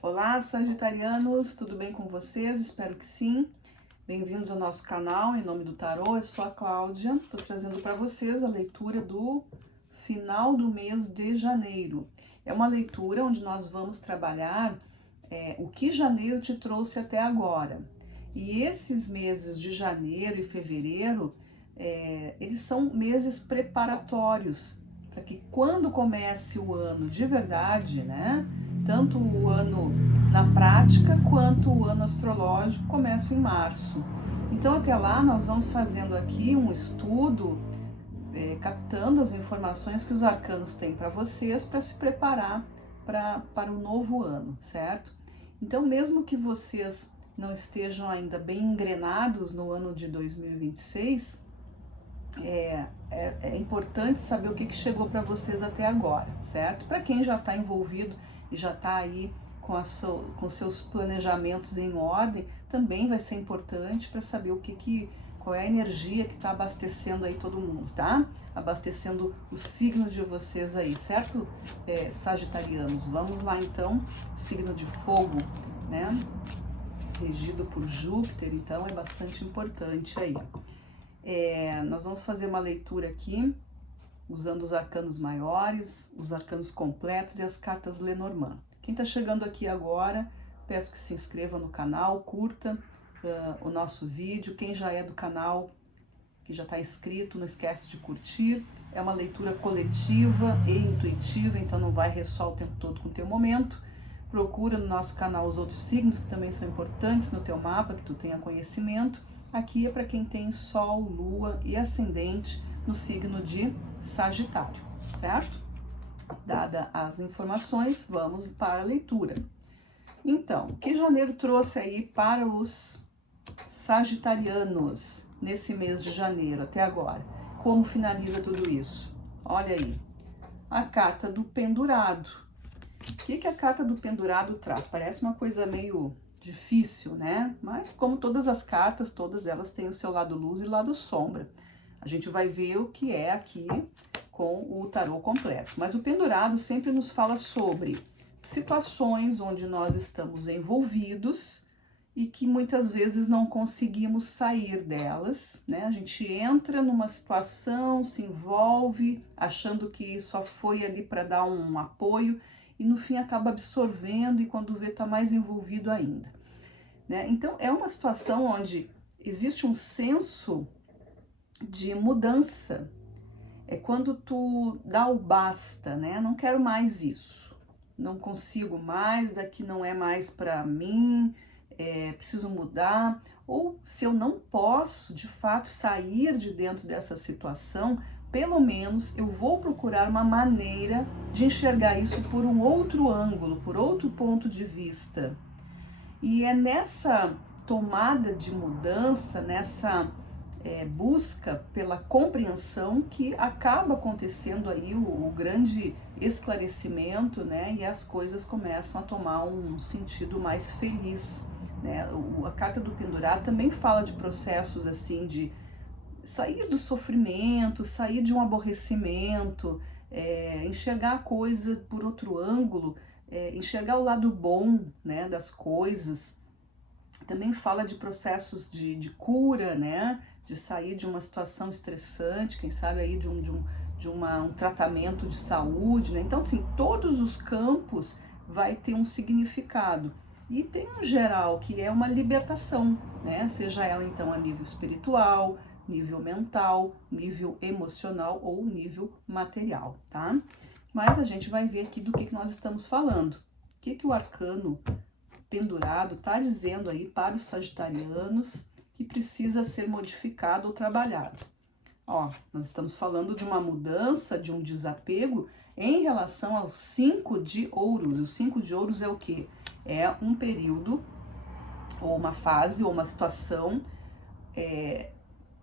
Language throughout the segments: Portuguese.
Olá, sagitarianos, tudo bem com vocês? Espero que sim. Bem-vindos ao nosso canal, em nome do Tarô, eu sou a Cláudia. Estou trazendo para vocês a leitura do final do mês de janeiro. É uma leitura onde nós vamos trabalhar o que janeiro te trouxe até agora. E esses meses de janeiro e fevereiro, eles são meses preparatórios para que quando comece o ano de verdade, né? Tanto o ano na prática quanto o ano astrológico começa em março. Então até lá nós vamos fazendo aqui um estudo, captando as informações que os arcanos têm para vocês para se preparar para o novo ano, certo? Então mesmo que vocês não estejam ainda bem engrenados no ano de 2026, é importante saber o que chegou para vocês até agora, certo? Para quem já está envolvido e já está aí com seus planejamentos em ordem, também vai ser importante para saber qual é a energia que está abastecendo aí todo mundo, tá? Abastecendo o signo de vocês aí, certo? Sagitarianos, vamos lá então, signo de fogo, né? Regido por Júpiter, então é bastante importante aí. Nós vamos fazer uma leitura aqui, usando os arcanos maiores, os arcanos completos e as cartas Lenormand. Quem está chegando aqui agora, peço que se inscreva no canal, curta o nosso vídeo. Quem já é do canal, que já está inscrito, não esquece de curtir. É uma leitura coletiva e intuitiva, então não vai ressoar o tempo todo com o teu momento. Procura no nosso canal os outros signos que também são importantes no teu mapa, que tu tenha conhecimento. Aqui é para quem tem Sol, Lua e Ascendente no signo de Sagitário, certo? Dada as informações, vamos para a leitura. Então, o que janeiro trouxe aí para os sagitarianos nesse mês de janeiro até agora? Como finaliza tudo isso? Olha aí, a carta do pendurado. O que a carta do pendurado traz? Parece uma coisa meio difícil, né? Mas como todas as cartas, todas elas têm o seu lado luz e lado sombra. A gente vai ver o que é aqui com o tarô completo. Mas o pendurado sempre nos fala sobre situações onde nós estamos envolvidos e que muitas vezes não conseguimos sair delas, né? A gente entra numa situação, se envolve, achando que só foi ali para dar um apoio e no fim acaba absorvendo e quando vê está mais envolvido ainda, né? Então é uma situação onde existe um senso de mudança, é quando tu dá o basta, né? Não quero mais isso, não consigo mais, daqui não é mais para mim, preciso mudar, ou se eu não posso de fato sair de dentro dessa situação, pelo menos eu vou procurar uma maneira de enxergar isso por um outro ângulo, por outro ponto de vista. E é nessa tomada de mudança, nessa busca pela compreensão que acaba acontecendo aí o grande esclarecimento, né? E as coisas começam a tomar um sentido mais feliz, né? A carta do pendurado também fala de processos assim de sair do sofrimento, sair de um aborrecimento, enxergar a coisa por outro ângulo, enxergar o lado bom, né, das coisas. Também fala de processos de cura, né, de sair de uma situação estressante, quem sabe aí de um tratamento de saúde, né? Então, assim, todos os campos vai ter um significado. E tem um geral que é uma libertação, né? Seja ela então a nível espiritual, nível mental, nível emocional ou nível material, tá? Mas a gente vai ver aqui do que nós estamos falando. O que o arcano pendurado está dizendo aí para os sagitarianos que precisa ser modificado ou trabalhado. Ó, nós estamos falando de uma mudança, de um desapego em relação aos 5 de ouros. O 5 de ouros é o quê? É um período, ou uma fase, ou uma situação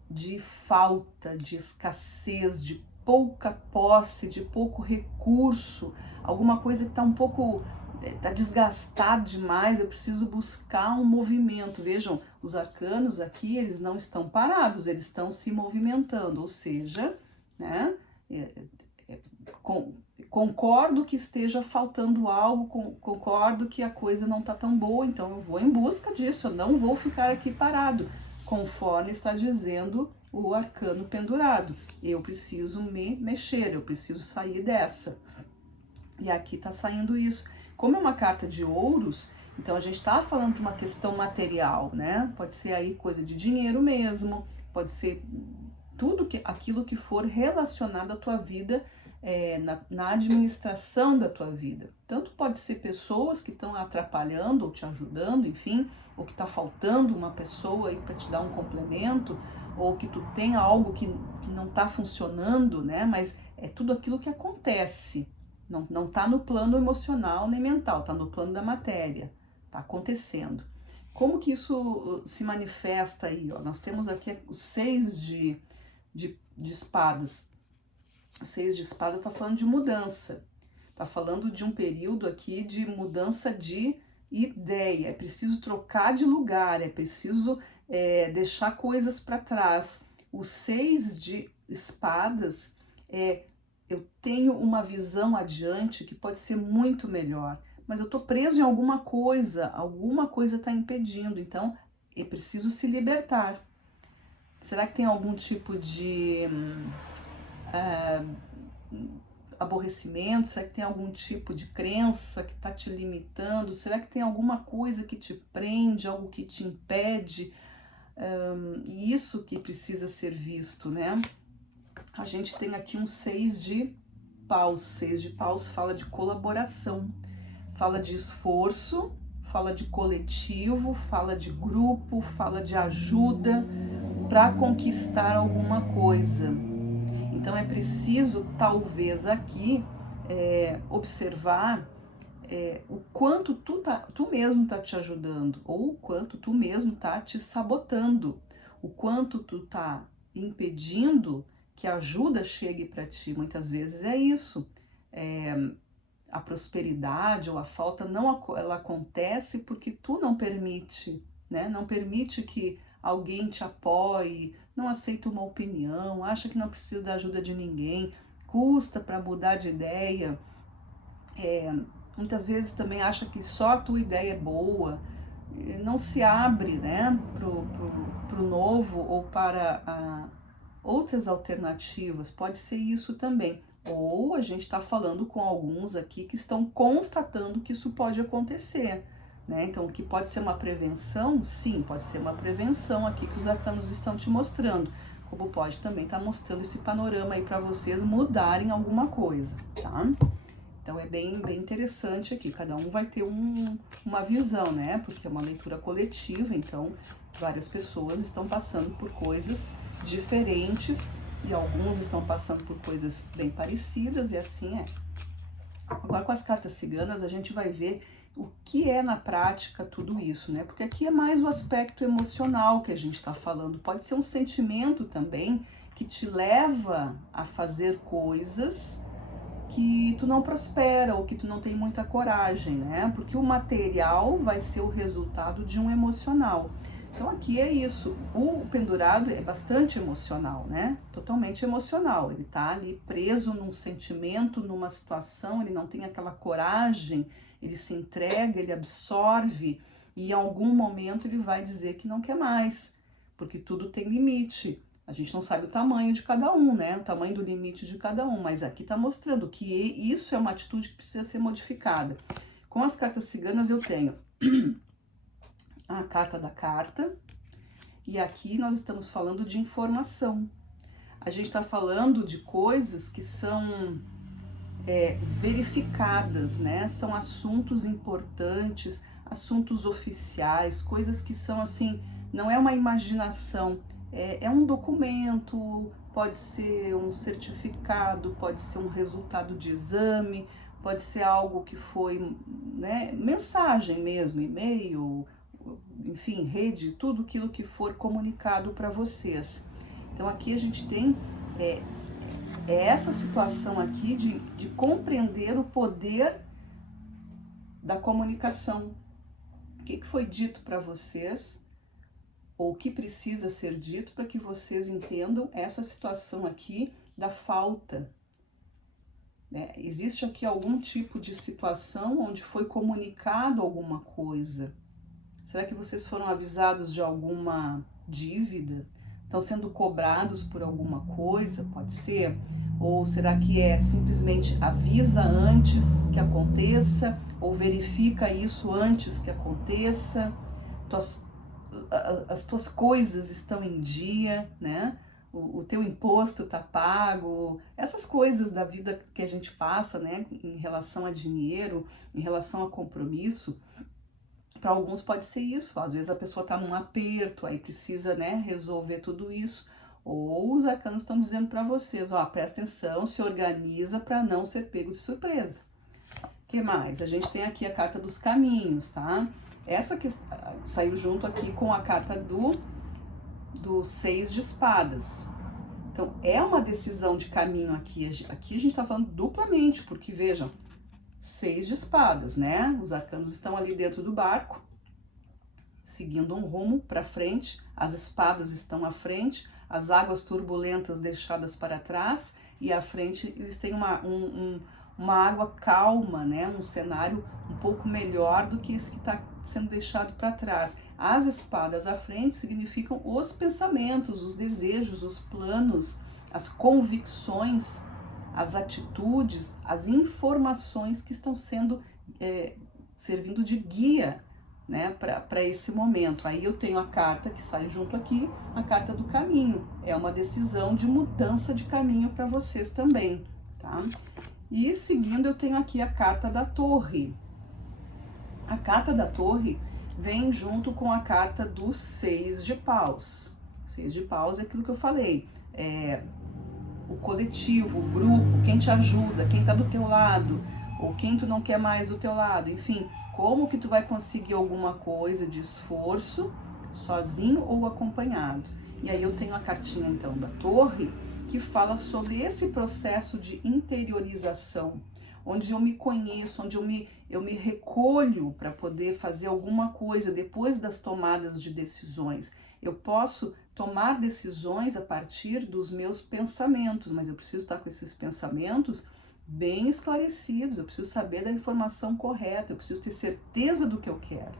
de falta, de escassez, de pouca posse, de pouco recurso, alguma coisa que está um pouco, está desgastado demais, eu preciso buscar um movimento. Vejam, os arcanos aqui, eles não estão parados, eles estão se movimentando, ou seja, né, concordo que esteja faltando algo, concordo que a coisa não está tão boa, então eu vou em busca disso, eu não vou ficar aqui parado, conforme está dizendo o arcano pendurado. Eu preciso me mexer, eu preciso sair dessa. E aqui está saindo isso. Como é uma carta de ouros, então a gente está falando de uma questão material, né? Pode ser aí coisa de dinheiro mesmo, pode ser tudo aquilo que for relacionado à tua vida, na administração da tua vida. Tanto pode ser pessoas que estão atrapalhando ou te ajudando, enfim, ou que está faltando uma pessoa aí para te dar um complemento, ou que tu tem algo que não está funcionando, né? Mas é tudo aquilo que acontece. Não está no plano emocional nem mental, está no plano da matéria, está acontecendo. Como que isso se manifesta aí? Ó? Nós temos aqui os 6 de espadas. O 6 de espadas está falando de mudança, está falando de um período aqui de mudança de ideia, é preciso trocar de lugar, é preciso deixar coisas para trás. O 6 de espadas eu tenho uma visão adiante que pode ser muito melhor, mas eu estou preso em alguma coisa está impedindo, então eu preciso se libertar. Será que tem algum tipo de aborrecimento? Será que tem algum tipo de crença que está te limitando? Será que tem alguma coisa que te prende, algo que te impede? E isso que precisa ser visto, né? A gente tem aqui um 6 de paus. 6 de paus fala de colaboração, fala de esforço, fala de coletivo, fala de grupo, fala de ajuda para conquistar alguma coisa. Então é preciso, talvez aqui, observar o quanto tu mesmo tá te ajudando, ou o quanto tu mesmo tá te sabotando, o quanto tu tá impedindo que a ajuda chegue para ti. Muitas vezes é isso. A prosperidade ou a falta ela acontece porque tu não permite, né? Não permite que alguém te apoie, não aceita uma opinião, acha que não precisa da ajuda de ninguém, custa para mudar de ideia, muitas vezes também acha que só a tua ideia é boa, não se abre, né, pro novo ou para outras alternativas. Pode ser isso também. Ou a gente está falando com alguns aqui que estão constatando que isso pode acontecer, né? Então, que pode ser uma prevenção? Sim, pode ser uma prevenção aqui que os arcanos estão te mostrando. Como pode também estar mostrando esse panorama aí para vocês mudarem alguma coisa, tá? Então é bem interessante aqui, cada um vai ter uma visão, né? Porque é uma leitura coletiva, então várias pessoas estão passando por coisas diferentes e alguns estão passando por coisas bem parecidas e assim é. Agora com as cartas ciganas a gente vai ver o que é na prática tudo isso, né? Porque aqui é mais o aspecto emocional que a gente está falando. Pode ser um sentimento também que te leva a fazer coisas que tu não prospera ou que tu não tem muita coragem, né? Porque o material vai ser o resultado de um emocional. Então aqui é isso, o pendurado é bastante emocional, né? Totalmente emocional, ele tá ali preso num sentimento, numa situação, ele não tem aquela coragem, ele se entrega, ele absorve e em algum momento ele vai dizer que não quer mais, porque tudo tem limite. A gente não sabe o tamanho de cada um, né? O tamanho do limite de cada um, mas aqui tá mostrando que isso é uma atitude que precisa ser modificada. Com as cartas ciganas eu tenho a carta da carta, e aqui nós estamos falando de informação. A gente está falando de coisas que são verificadas, né? São assuntos importantes, assuntos oficiais, coisas que são assim, não é uma imaginação, é um documento, pode ser um certificado, pode ser um resultado de exame, pode ser algo que foi, né, mensagem mesmo, e-mail, enfim, rede, tudo aquilo que for comunicado para vocês. Então aqui a gente tem essa situação aqui de compreender o poder da comunicação. O que foi dito para vocês, ou o que precisa ser dito para que vocês entendam essa situação aqui da falta, Existe aqui algum tipo de situação onde foi comunicado alguma coisa? Será que vocês foram avisados de alguma dívida? Estão sendo cobrados por alguma coisa? Pode ser? Ou será que simplesmente avisa antes que aconteça? Ou verifica isso antes que aconteça? As tuas coisas estão em dia, né? O teu imposto está pago, essas coisas da vida que a gente passa, né, em relação a dinheiro, em relação a compromisso. Para alguns pode ser isso, às vezes a pessoa está num aperto, aí precisa, né, resolver tudo isso. Ou os arcanos estão dizendo para vocês, ó, presta atenção, se organiza para não ser pego de surpresa. O que mais? A gente tem aqui a carta dos caminhos, tá? Essa que saiu junto aqui com a carta do 6 de espadas. Então, é uma decisão de caminho aqui. Aqui a gente está falando duplamente, porque vejam, 6 de espadas, né? Os arcanos estão ali dentro do barco, seguindo um rumo para frente, as espadas estão à frente, as águas turbulentas deixadas para trás, e à frente eles têm uma água calma, né? Um cenário um pouco melhor do que esse que está sendo deixado para trás. As espadas à frente significam os pensamentos, os desejos, os planos, as convicções, as atitudes, as informações que estão sendo servindo de guia, né, para esse momento. Aí eu tenho a carta que sai junto aqui, a carta do caminho. É uma decisão de mudança de caminho para vocês também, tá? E seguindo eu tenho aqui a carta da torre. A carta da torre vem junto com a carta do 6 de paus. 6 de paus é aquilo que eu falei, o coletivo, o grupo, quem te ajuda, quem tá do teu lado, ou quem tu não quer mais do teu lado, enfim, como que tu vai conseguir alguma coisa de esforço, sozinho ou acompanhado. E aí eu tenho a cartinha então da torre, que fala sobre esse processo de interiorização, onde eu me conheço, onde eu me recolho para poder fazer alguma coisa depois das tomadas de decisões. Eu posso tomar decisões a partir dos meus pensamentos, mas eu preciso estar com esses pensamentos bem esclarecidos, eu preciso saber da informação correta, eu preciso ter certeza do que eu quero.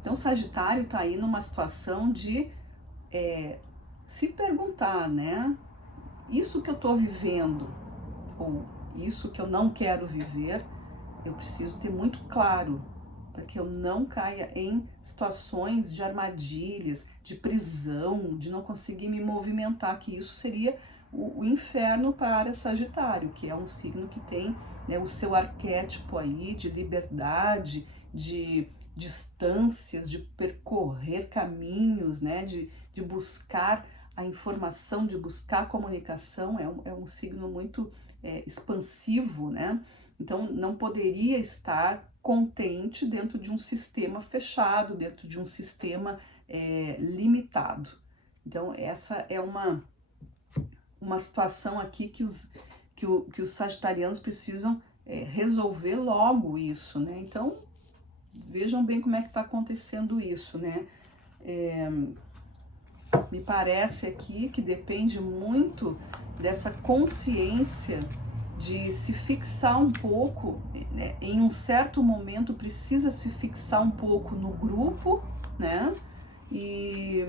Então, Sagitário está aí numa situação de se perguntar, né? Isso que eu estou vivendo, ou isso que eu não quero viver, eu preciso ter muito claro, para que eu não caia em situações de armadilhas, de prisão, de não conseguir me movimentar, que isso seria o inferno para Sagitário, que é um signo que tem, né, o seu arquétipo aí de liberdade, de distâncias, de percorrer caminhos, né, de buscar a informação, de buscar a comunicação. É um signo muito expansivo, né? Então não poderia estar contente dentro de um sistema fechado, dentro de um sistema limitado. Então essa é uma situação aqui que os sagitarianos precisam resolver logo isso, né? Então vejam bem como é que está acontecendo isso, né? Me parece aqui que depende muito dessa consciência de se fixar um pouco, né? Em um certo momento precisa se fixar um pouco no grupo, né? E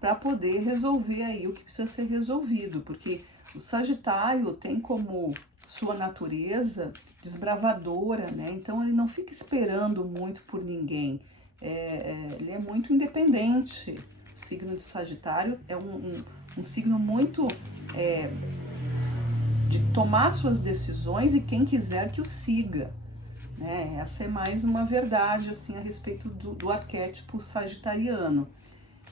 para poder resolver aí o que precisa ser resolvido, porque o Sagitário tem como sua natureza desbravadora, né? Então ele não fica esperando muito por ninguém, ele é muito independente. O signo de Sagitário é um signo muito de tomar suas decisões e quem quiser que o siga, né? Essa é mais uma verdade assim a respeito do arquétipo sagitariano.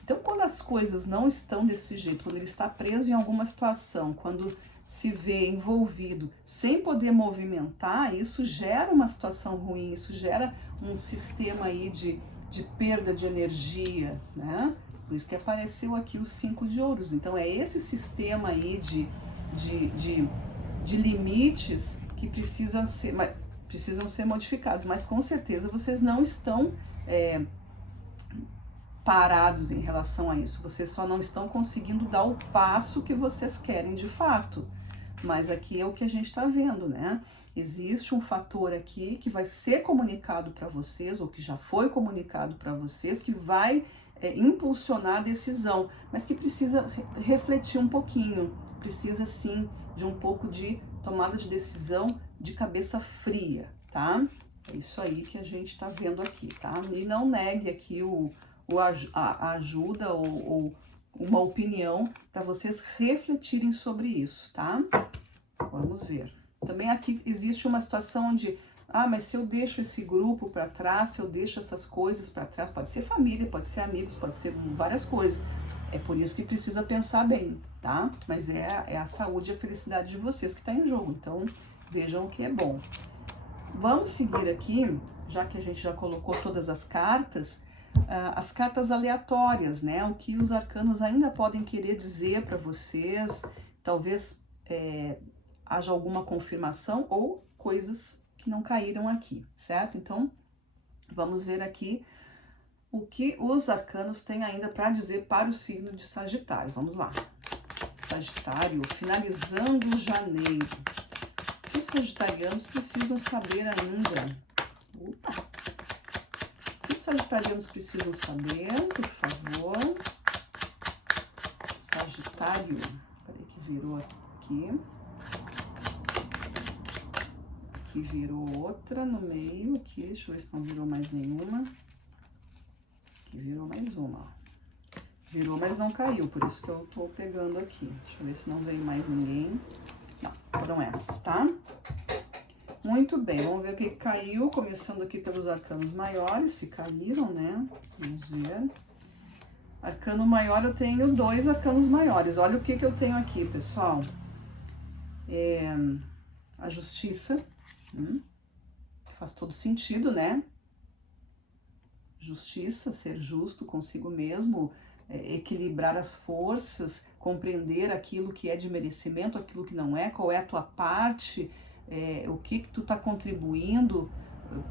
Então, quando as coisas não estão desse jeito, quando ele está preso em alguma situação, quando se vê envolvido sem poder movimentar, isso gera uma situação ruim, isso gera um sistema aí de perda de energia, né? Por isso que apareceu aqui os 5 de ouros. Então, é esse sistema aí de limites que precisam ser modificados, mas com certeza vocês não estão parados em relação a isso, vocês só não estão conseguindo dar o passo que vocês querem de fato. mas aqui é o que a gente está vendo, né? Existe um fator aqui que vai ser comunicado para vocês, ou que já foi comunicado para vocês, que vai impulsionar a decisão, mas que precisa refletir um pouquinho, precisa sim de um pouco de tomada de decisão de cabeça fria, tá? É isso aí que a gente tá vendo aqui, tá? E não negue aqui a ajuda ou uma opinião para vocês refletirem sobre isso, tá? Vamos ver. Também aqui existe uma situação onde, mas se eu deixo esse grupo para trás, se eu deixo essas coisas para trás, pode ser família, pode ser amigos, pode ser várias coisas. É por isso que precisa pensar bem, tá? Mas é a saúde e a felicidade de vocês que está em jogo, então vejam o que é bom. Vamos seguir aqui, já que a gente já colocou todas as cartas aleatórias, né? O que os arcanos ainda podem querer dizer para vocês, talvez haja alguma confirmação ou coisas que não caíram aqui, certo? Então, vamos ver aqui o que os arcanos têm ainda para dizer para o signo de Sagitário. Vamos lá. Sagitário, finalizando janeiro. O que os sagitarianos precisam saber ainda? Opa! O que os sagitarianos precisam saber, por favor? Sagitário. Peraí que virou aqui. Aqui virou outra no meio. Aqui, deixa eu ver se não virou mais nenhuma. Aqui virou mais uma, ó. Virou, mas não caiu, por isso que eu tô pegando aqui. Deixa eu ver se não veio mais ninguém. Não, foram essas, tá? Muito bem, vamos ver o que caiu, começando aqui pelos arcanos maiores, se caíram, né? Vamos ver. Arcano maior, eu tenho 2 arcanos maiores. Olha o que eu tenho aqui, pessoal. A justiça, faz todo sentido, né? Justiça, ser justo consigo mesmo, equilibrar as forças, compreender aquilo que é de merecimento, aquilo que não é, qual é a tua parte, o que tu tá contribuindo,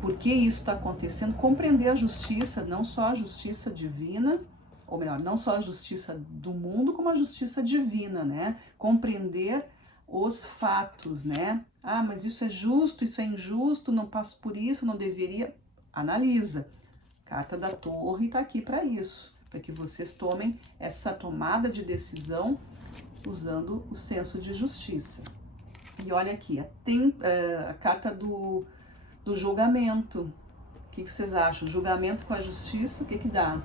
por que isso está acontecendo, compreender a justiça, não só a justiça divina, ou melhor, não só a justiça do mundo, como a justiça divina, né? Compreender os fatos, né? Mas isso é justo, isso é injusto, não passo por isso, não deveria. Analisa. Carta da Torre está aqui para isso, para que vocês tomem essa tomada de decisão usando o senso de justiça. E olha aqui, tem a carta do julgamento. O que vocês acham? Julgamento com a justiça, o que dá?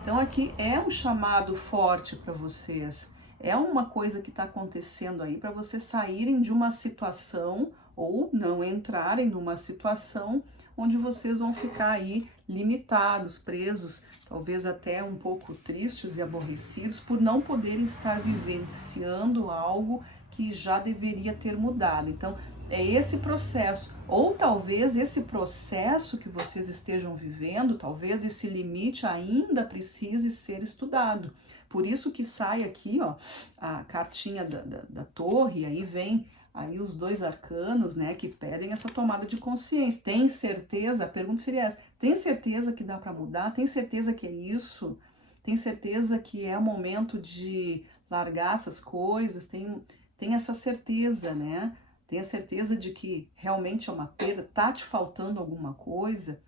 Então aqui é um chamado forte para vocês, é uma coisa que está acontecendo aí para vocês saírem de uma situação ou não entrarem numa situação onde vocês vão ficar aí limitados, presos, talvez até um pouco tristes e aborrecidos por não poderem estar vivenciando algo que já deveria ter mudado. Então, é esse processo, ou talvez esse processo que vocês estejam vivendo, talvez esse limite ainda precise ser estudado. Por isso que sai aqui, ó, a cartinha da torre, aí vem aí os 2 arcanos, né, que pedem essa tomada de consciência. Tem certeza? A pergunta seria essa. Tem certeza que dá para mudar? Tem certeza que é isso? Tem certeza que é o momento de largar essas coisas? Tem essa certeza, né? Tem a certeza de que realmente é uma perda? Tá te faltando alguma coisa?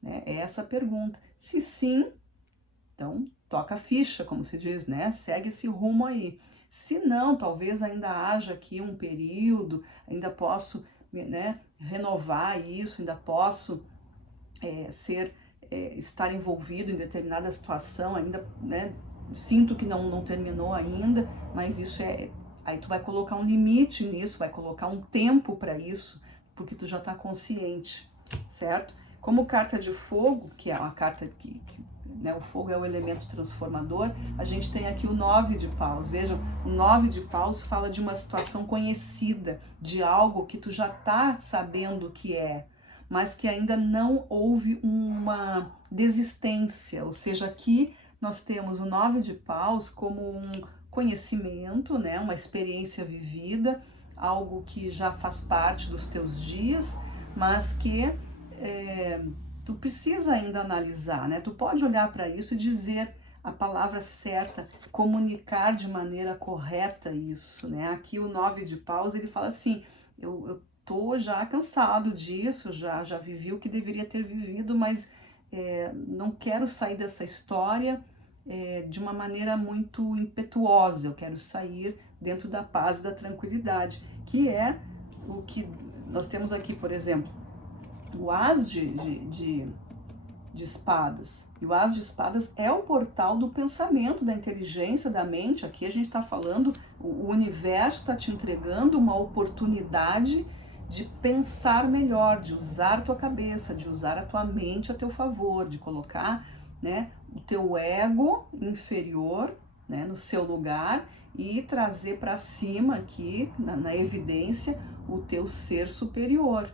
Né? É essa a pergunta. Se sim, então toca a ficha, como se diz, né? Segue esse rumo aí. Se não, talvez ainda haja aqui um período, ainda posso, né, renovar isso, ainda posso estar envolvido em determinada situação, ainda, né, sinto que não terminou ainda, mas isso aí tu vai colocar um limite nisso, vai colocar um tempo para isso, porque tu já está consciente, certo? Como carta de fogo, que é uma carta que né, o fogo é o elemento transformador, a gente tem aqui o 9 de paus. Vejam, o 9 de paus fala de uma situação conhecida, de algo que tu já tá sabendo que é, mas que ainda não houve uma desistência. Ou seja, aqui nós temos o 9 de paus como um conhecimento, né, uma experiência vivida, algo que já faz parte dos teus dias, mas que tu precisa ainda analisar, né? Tu pode olhar para isso e dizer, a palavra certa, comunicar de maneira correta isso, né? Aqui o 9 de paus, ele fala assim, eu tô já cansado disso, já vivi o que deveria ter vivido, mas não quero sair dessa história de uma maneira muito impetuosa, eu quero sair dentro da paz e da tranquilidade, que é o que nós temos aqui, por exemplo, o As de espadas. E o As de espadas é o portal do pensamento, da inteligência, da mente. Aqui a gente está falando, o universo está te entregando uma oportunidade de pensar melhor, de usar a tua cabeça, de usar a tua mente a teu favor, de colocar, né, o teu ego inferior, né, no seu lugar e trazer para cima aqui, na evidência, o teu ser superior,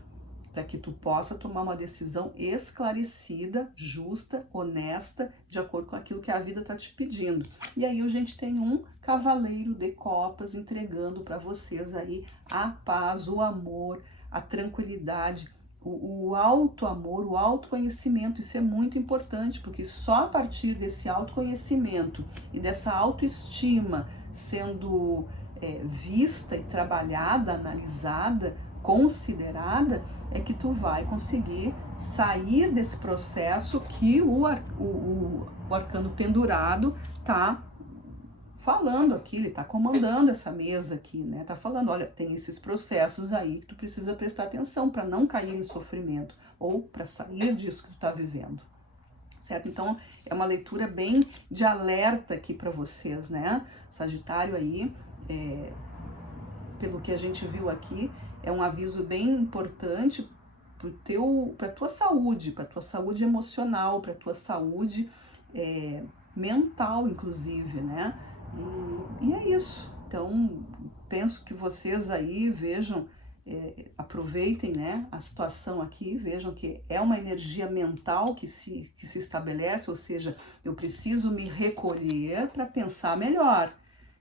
para que tu possa tomar uma decisão esclarecida, justa, honesta, de acordo com aquilo que a vida está te pedindo. E aí a gente tem um cavaleiro de copas entregando para vocês aí a paz, o amor, a tranquilidade, o auto-amor, o autoconhecimento. Isso é muito importante, porque só a partir desse autoconhecimento e dessa autoestima sendo vista e trabalhada, analisada, considerada, é que tu vai conseguir sair desse processo que o arcano pendurado tá falando aqui, ele tá comandando essa mesa aqui, né? Tá falando, olha, tem esses processos aí que tu precisa prestar atenção para não cair em sofrimento ou para sair disso que tu tá vivendo. Certo? Então, é uma leitura bem de alerta aqui para vocês, né? Sagitário aí, pelo que a gente viu aqui, é um aviso bem importante para tua saúde emocional, para tua saúde mental, inclusive, né? E é isso. Então, penso que vocês aí vejam, aproveitem, né, a situação aqui, vejam que é uma energia mental que se estabelece, ou seja, eu preciso me recolher para pensar melhor.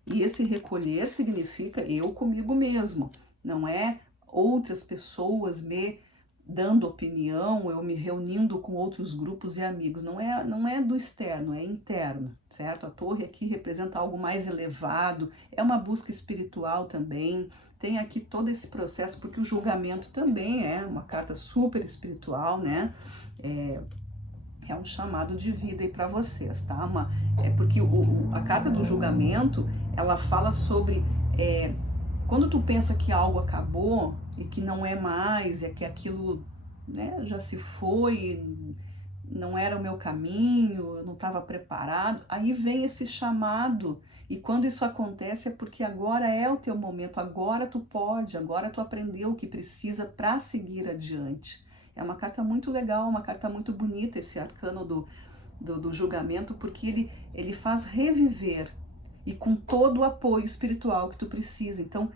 E esse recolher significa eu comigo mesmo, não é outras pessoas me dando opinião, eu me reunindo com outros grupos e amigos, não é do externo, é interno, certo? A torre aqui representa algo mais elevado, é uma busca espiritual também, tem aqui todo esse processo, porque o julgamento também é uma carta super espiritual, né? É um chamado de vida aí para vocês, tá? Porque a carta do julgamento, ela fala sobre quando tu pensa que algo acabou e que não é mais, que aquilo, né, já se foi, não era o meu caminho, eu não estava preparado, aí vem esse chamado. E quando isso acontece é porque agora é o teu momento, agora tu pode, agora tu aprendeu o que precisa para seguir adiante. É uma carta muito legal, uma carta muito bonita, esse arcano do julgamento, porque ele faz reviver e com todo o apoio espiritual que tu precisa. Então,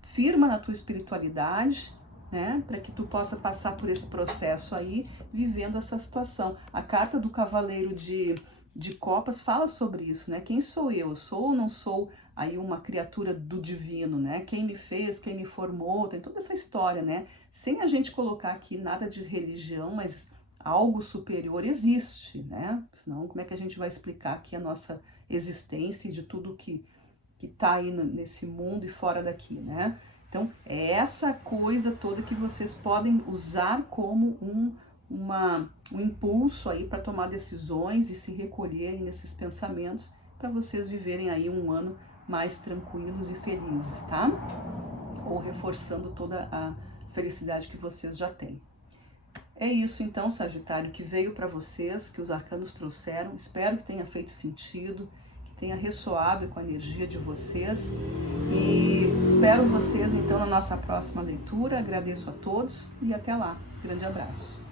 firma na tua espiritualidade, né, para que tu possa passar por esse processo aí, vivendo essa situação. A carta do cavaleiro de copas fala sobre isso, né? Quem sou eu? Sou ou não sou aí uma criatura do divino, né? Quem me fez, quem me formou, tem toda essa história, né? Sem a gente colocar aqui nada de religião, mas algo superior existe, né? Senão, como é que a gente vai explicar aqui a nossa existência e de tudo que tá aí nesse mundo e fora daqui, né? Então, é essa coisa toda que vocês podem usar como um impulso aí para tomar decisões e se recolher aí nesses pensamentos para vocês viverem aí um ano mais tranquilos e felizes, tá? Ou reforçando toda a felicidade que vocês já têm. É isso então, Sagitário, que veio para vocês, que os arcanos trouxeram. Espero que tenha feito sentido, que tenha ressoado com a energia de vocês. E espero vocês então na nossa próxima leitura. Agradeço a todos e até lá. Grande abraço.